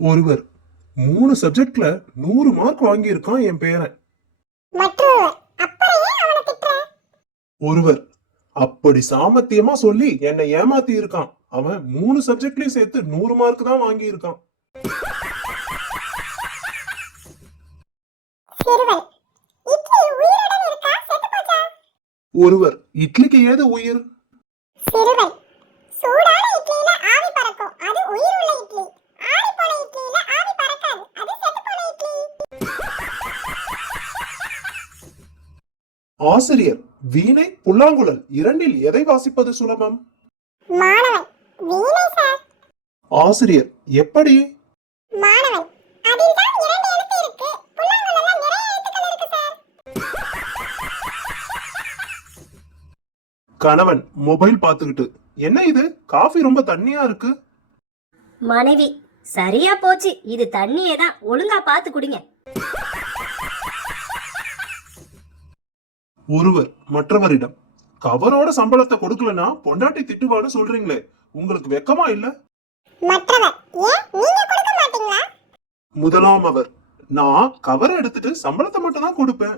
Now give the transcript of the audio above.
ஒருவர் 3 சப்ஜெக்ட்ல 100 மார்க் வாங்கியிருக்கான் என் பேரன். மற்றொருவர் அப்புறம் ஏன் அவனை திட்டுற? ஒருவர் அப்படி சாமர்த்தியமா சொல்லி என்னை ஏமாத்தி இருக்கான். அவன் 3 சப்ஜெக்ட்லயும் சேர்த்து 100 மார்க் தான் வாங்கி இருக்கான். சிறுவன் இட்லி உயிருடன் இருக்கா செத்து போச்சா? ஒருவர் இட்லிக்கு ஏது உயிர்? சிறுவன் சூடான இட்லியில ஆவி பறக்கும், அது உயிர் உள்ள இட்லி. ஆறி போன இட்லியில ஆவி பறக்காது, அது செத்து போன இட்லி. ஆசிரியர் வீணை புல்லாங்குழல் இரண்டில் எதை வாசிப்பது சுலபம்? மாணவன் வீணை சார். ஆசிரியர் எப்படி? மாணவன் அதில் தான் 2 எழுத்து இருக்கு, புல்லாங்குழல்ல நிறைய எழுத்துக்கள் இருக்கு சார். கணவன் மொபைல் பார்த்துக்கிட்டு, என்ன இது காஃபி ரொம்ப தண்ணியா இருக்கு? மனைவி சரியா போச்சு, இது தண்ணியே தான், ஒழுங்கா பார்த்து குடிங்க. ஒருவர் மற்றவரிடம், கவரோட சம்பளத்தை கொடுக்கலனா பொண்டாட்டி திட்டுவான்னு சொல்றீங்களே, உங்களுக்கு வெக்கமா இல்ல? மற்றவர் ஏன் நீங்க கொடுக்க மாட்டீங்களா? முதலாம் அவர், நான் கவரை எடுத்துட்டு சம்பளத்தை மட்டும் தான் கொடுப்பேன்.